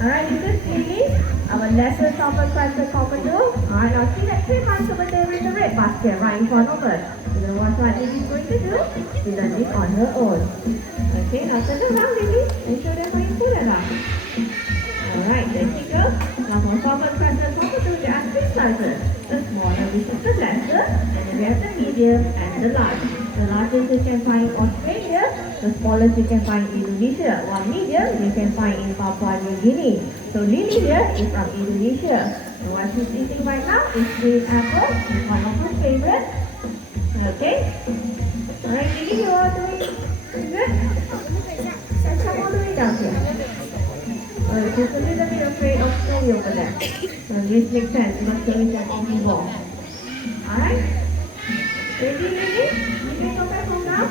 Alright, this is Lily, our lesson topper question commodore. Alright, now see that 3 months over there in the red basket right in front of us. You know what Lily is going to do? She does it on her own. Okay, now turn around Lily and show them how you pull it out. Alright, there she goes. Now for topper question commodore, there are 3 sizes. The smaller, which is the lesser, and then we have the medium and the large. The largest you can find in Australia, the smallest you can find in Indonesia, while medium you can find in Papua New Guinea. So Lily here is from Indonesia. And what she's eating right now is green apple, one of her favorites. Okay? Alright, Lily, you are doing good? Let's come all the way down here. She's a little bit afraid of snow over there. So this makes sense because there is an omnivore. Alright? Ready, Lily? You can go back home now.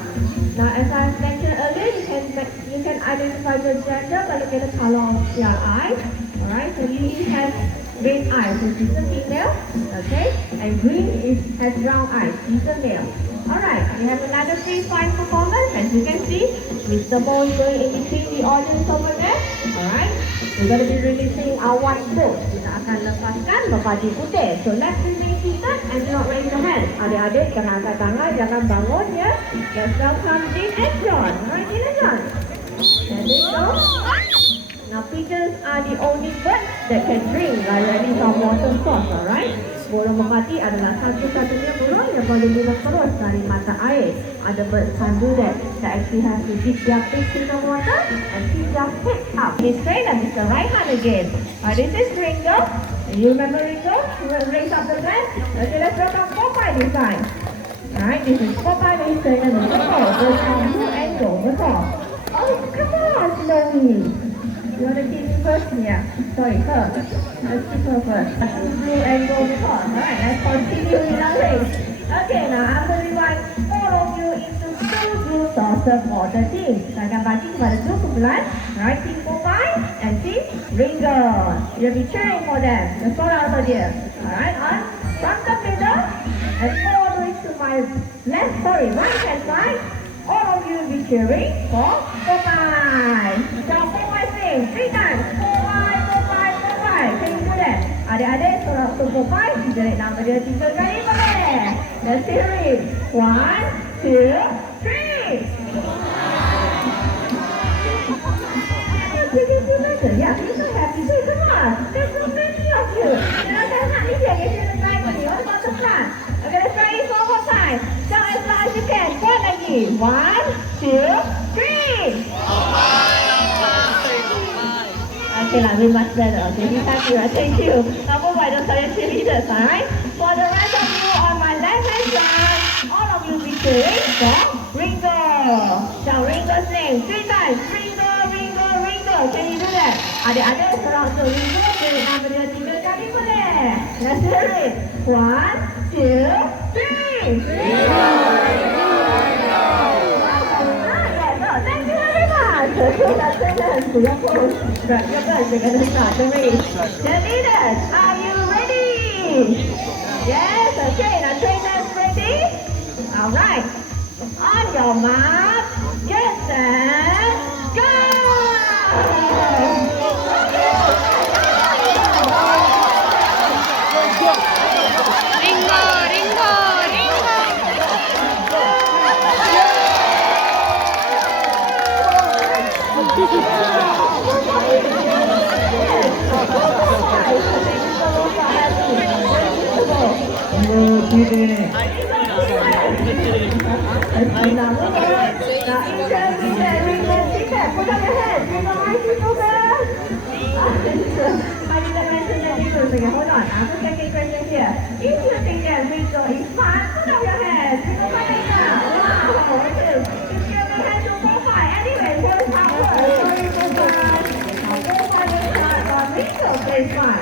Now, as I mentioned earlier, you can identify the gender by looking at the color of their eyes. Alright, so Lily has red eyes, so she's a female. Okay, and green has brown eyes, she's a male. Alright, we have another 3 fine performance. As you can see, Mr. Mo is going in between the audience over there. Alright, we're going to be releasing our white boat. Kita akan lepaskan baju putih. So let's remain seated and do not raise your hand. Adik-adik jangan angkat tangan, jangan bangun ya. Let's welcome Jin and John. Alright, Jin and John. There they go. Now pigeons are the only birds that can drink directly from water source. Alright. Burung merpati adalah satu-satunya burung yang boleh minum terus dari mata air. Other birds can't do that. They actually have to dip their beaks in the water and keep their head up. Miss Trainer, Mr. Right hand again. This is Ringo. You remember Ringo? He will raise up the hand. Okay, let's welcome Popeye this time. Alright, this is Popeye, Miss Trainer, Mr. Paul. There's blue and gold. Oh, come on, Snowy. You want to teach me first? Yeah. Sorry, her. Let's teach her first. Blue and gold before. Alright, let's continue in our race. Okay, now I'm going to rewind all of you into 2 blue saucers for the team. Saya akan bagi kepada 2 kumpulan. Alright, team Popeye and team Ringo. You'll be cheering for them. Let's follow out here. Alright, on from the middle and all the way to my right hand side. All of you will be cheering for Popeye. So Popeye sing 3 times. Popeye, Popeye, Popeye. Can you do that? Adik-adik, sorak untuk Popeye, jerit nama dia 3 kali boleh. Let's hear it. 1, 2, 3. Yeah, you're so happy. So come on. There's so many of you. Now that's not easy. I guess you look like me. What about the plan? Okay, let's try it one more time. Shout as loud as you can. Go lagi. 1, 2, 3. Okay lah, we much better. Okay, this time you are. Thank you. Now, Popeye, don't tell your cheerleaders, alright? For the rest of you on my left hand side, all of you be cheering for Ringo. Shout Ringo's name 3 times. Ringo, Ringo, Ringo. Can you do that? Adik-adik, sorak untuk Ringo. Jerit nama dia 3 kali boleh. Let's hear it. 1, 2, 3. Ringo, Ringo, Ringo. Thank you very much. To your post. Right, your guys, we're going to start the race. Cheerleaders, are you ready? Yes, okay. Now trainers ready? Alright. On your mark, get set, go! Ringo, Ringo, Ringo. Put up your hands. You know why she's so bad? I didn't mention that either. Okay, hold on. I'm the second question here. If you think that Ringo is fun, put up your hands. You know what I mean? Wow. Okay. You give me hands to Popeye. Anyway, here's how it works. Sorry, Popeye. Popeye is fun, but Ringo is fun.